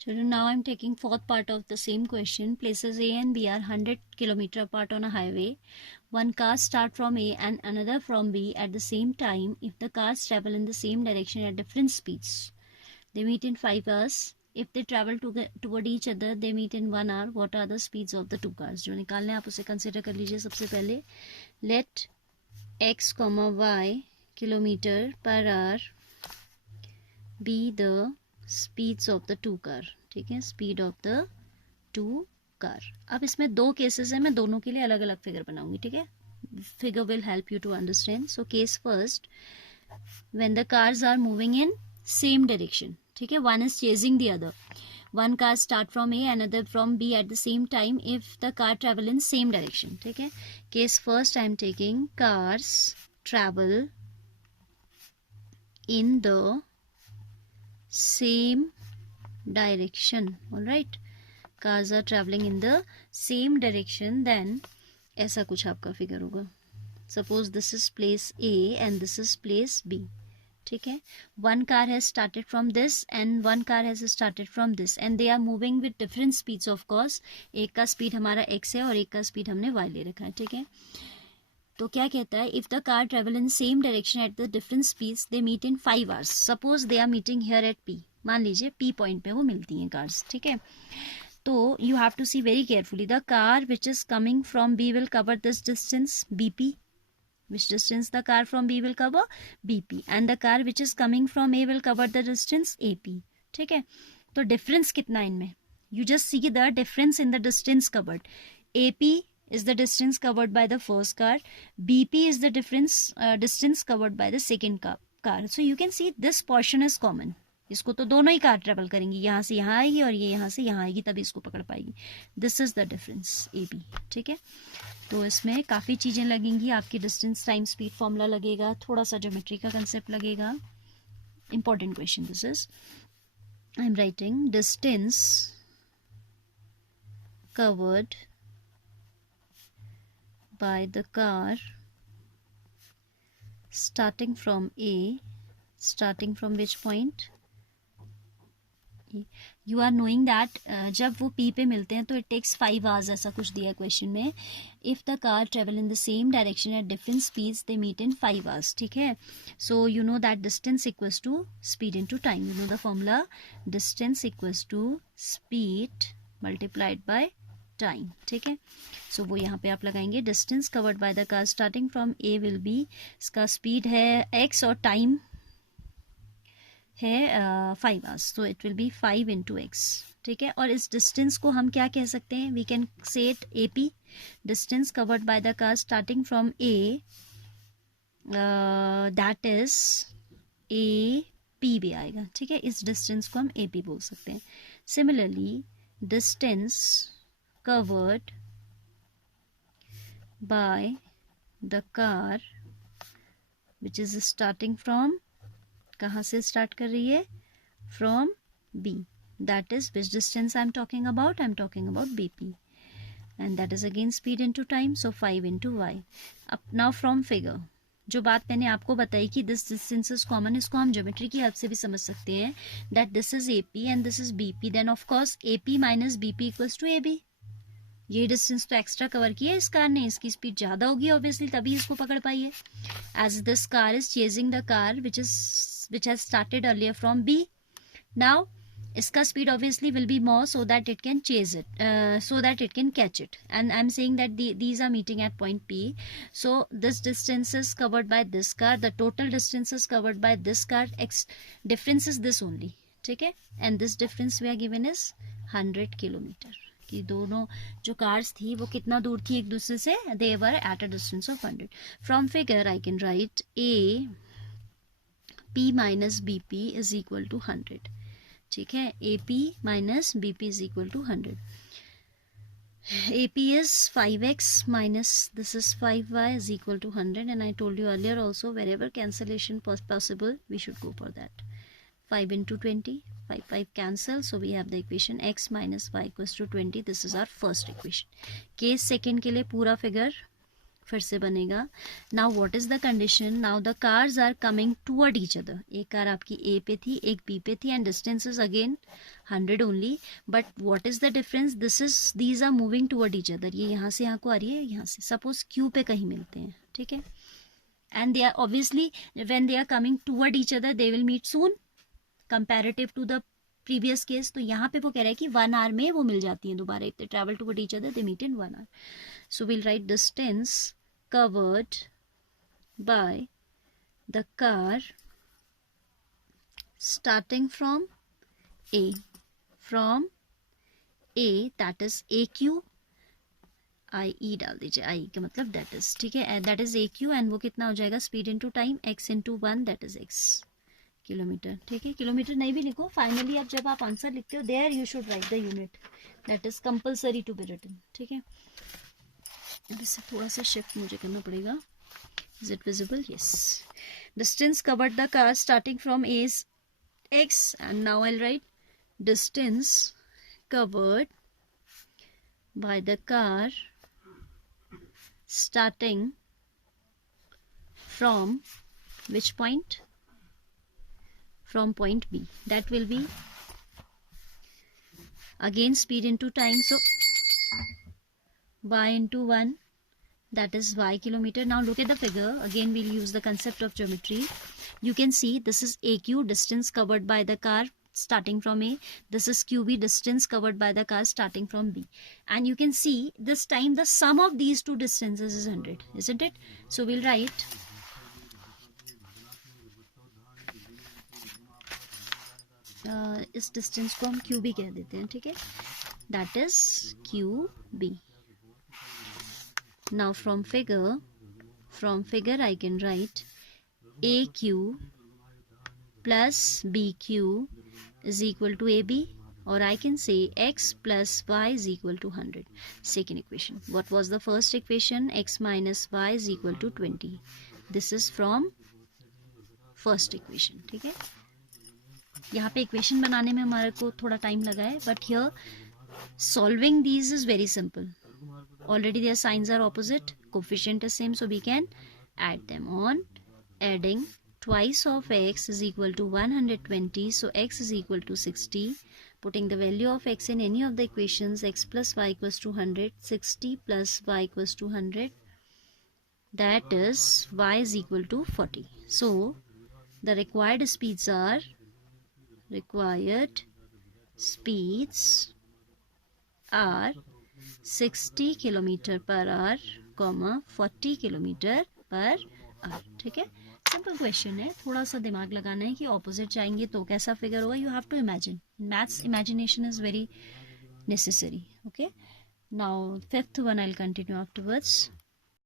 Children, now I'm taking fourth part of the same question. Places A and B are 100 km apart on a highway. One car start from A and another from B at the same time. If the cars travel in the same direction at different speeds, they meet in 5 hours. If they travel toward each other, they meet in 1 hour. What are the speeds of the two cars? जो निकालना है आप उसे कंसिडर कर लीजिए सबसे पहले. Let x, y kilometre per hour be the speeds of the two car. ठीक है, speed of the two car. अब इसमें दो केसेस है, मैं दोनों के लिए अलग अलग फिगर बनाऊंगी. ठीक है, figure will help you to understand. So case first, when the cars are moving in same direction. ठीक है, one is chasing the other. One car start from A, another from B at the same time if the car travel in same direction. ठीक है, case first I am taking cars travel in the same direction. All right, cars are traveling in the same direction. Then ऐसा कुछ आपका फिगर होगा. Suppose this is place A and this is place B. ठीक है, one car has started from this and one car has started from this and they are moving with different speeds of course. एक का स्पीड हमारा x है और एक का स्पीड हमने y ले रखा है. ठीक है, तो क्या कहता है, if the car travel in same direction at the different speeds they meet in 5 hours. Suppose they are meeting here at P. मान लीजिए P पॉइंट पे वो मिलती हैं कार्स. ठीक है, तो you have to see very carefully. The car which is coming from B will cover this distance BP. Which distance the car from B will cover? BP. And the car which is coming from A will cover the distance AP. ठीक है, तो डिफरेंस कितना इनमें? You just see the difference in the distance covered. AP is the distance covered by the first car. BP is the distance covered by the second car. So you can see this portion is common. इसको तो दोनों ही car travel करेंगी, यहाँ से यहाँ आएगी और ये यहाँ से यहाँ आएगी, तभी इसको पकड़ पाएगी. This is the difference AB. ठीक है, तो इसमें काफ़ी चीज़ें लगेंगी. आपकी डिस्टेंस टाइम स्पीड फॉर्मूला लगेगा, थोड़ा सा ज्योमेट्री का कंसेप्ट लगेगा. Important question this is. I am writing distance covered by the car starting from A. Starting from which point? You are knowing that जब वो P पे मिलते हैं तो it takes 5 hours, ऐसा कुछ दिया क्वेश्चन में. If the car travel in the same direction at different speeds, they meet in 5 hours. ठीक है, so you know that distance equals to speed into time. You know the formula, distance equals to speed multiplied by time. ठीक है, सो वो यहाँ पे आप लगाएंगे. Distance covered by the car starting from A will be, इसका स्पीड है x और टाइम है 5 hours, so it will be 5 into x. ठीक है, और इस डिस्टेंस को हम क्या कह सकते हैं? We can say it AP. Distance covered by the car starting from A, that is AP भी आएगा. ठीक है, इस डिस्टेंस को हम AP बोल सकते हैं. Similarly distance covered by the car which is starting from, कहाँ से start कर रही है? From B. That is which distance I am talking about? I am talking about BP. And that is again speed into time. So 5 into y. Up now from figure. जो बात मैंने आपको बताई कि दिस डिस्टेंस इज कॉमन, इसको हम ज्योमेट्री की हेल्प से भी समझ सकते हैं. That this is AP and this is BP. Then of course AP minus BP equals to AB. ये डिस्टेंस तो एक्स्ट्रा कवर किया इस कार ने, इसकी स्पीड ज़्यादा होगी ऑब्वियसली, तभी इसको पकड़ पाई है. As this car is chasing the car which has started earlier from B. Now इसका speed obviously will be more so that it can chase it, so that it can catch it. And I am saying that these are meeting at point P. So this distance is covered by this car, the total distance is covered by this car, difference is this only. ठीक है, and this difference we are given is 100 kilometre. कि दोनों जो कार्स थी वो कितना दूर थी एक दूसरे से? They were at a distance of 100. From figure I can write AP minus BP is equal to 100. ठीक है, AP minus BP is equal to 100. AP is 5x minus this is 5y is equal to 100, and I told you earlier also wherever cancellation possible we should go for that. 5 into 20, 5 cancel, so we have the equation x minus y equals to 20. This is our first equation. Case second के लिए पूरा फिगर फिर से बनेगा. Now what is the condition? Now the cars are coming toward each other. एक car आपकी A पे थी, एक बी पे थी, and distance is again 100 only. But what is the difference? These are moving toward each other. ये यहाँ से यहाँ को आ रही है, यहाँ से सपोज क्यू पे कहीं मिलते हैं, ठीक है. And they are obviously when they are coming toward each other they will meet soon comparative to the previous case. तो यहाँ पे वो कह रहा है कि 1 आवर में वो मिल जाती हैं दोबारा. If they travel toward each other they meet in 1 hour. So will write distance covered by the car starting from A. From A, that is AQ. IE डाल दीजिए, I का मतलब that is, ठीक है, that is AQ. एंड वो कितना हो जाएगा? Speed into time, x into 1, that is x kilometre. ठीक है, किलोमीटर नहीं भी लिखो, फाइनली अब जब आप आंसर लिखते हो there you should write the unit. That is compulsory to be written. ठीक है, अब इससे थोड़ा सा शिफ्ट मुझे करना पड़ेगा. Is it visible? Yes. Distance covered the car starting from A is x, and now I'll write distance covered by the car starting from which point? From point B. That will be again speed into time, so y into 1, that is y kilometer. Now look at the figure. Again we'll use the concept of geometry. You can see this is AQ, distance covered by the car starting from A. This is QB, distance covered by the car starting from B. And you can see this time the sum of these two distances is 100, isn't it? So we'll write इस डिस्टेंस को हम QB कह देते हैं. ठीक है, that is QB. Now from figure I can write AQ plus BQ is equal to AB, or I can say X plus Y is equal to 100. Second equation. What was the first equation? X minus Y is equal to 20. This is from first equation. ठीक है, यहाँ पे इक्वेशन बनाने में हमारे को थोड़ा टाइम लगा है, but here solving these is very simple. Already their signs are opposite, coefficient is same, so we can add them on. Adding twice of x is equal to 120, so x is equal to 60. Putting the value of x in any of the equations, x plus y equals to 100, 60 plus y equals to 100, that is y is equal to 40. So the required speeds are 60 kilometre per hour, 40 kilometre per hour. ठीक है, simple question है, थोड़ा सा दिमाग लगाना है कि ऑपोजिट जाएंगे तो कैसा फिगर होगा. You have to imagine. Maths imagination is very necessary. Okay, now fifth one I will continue afterwards.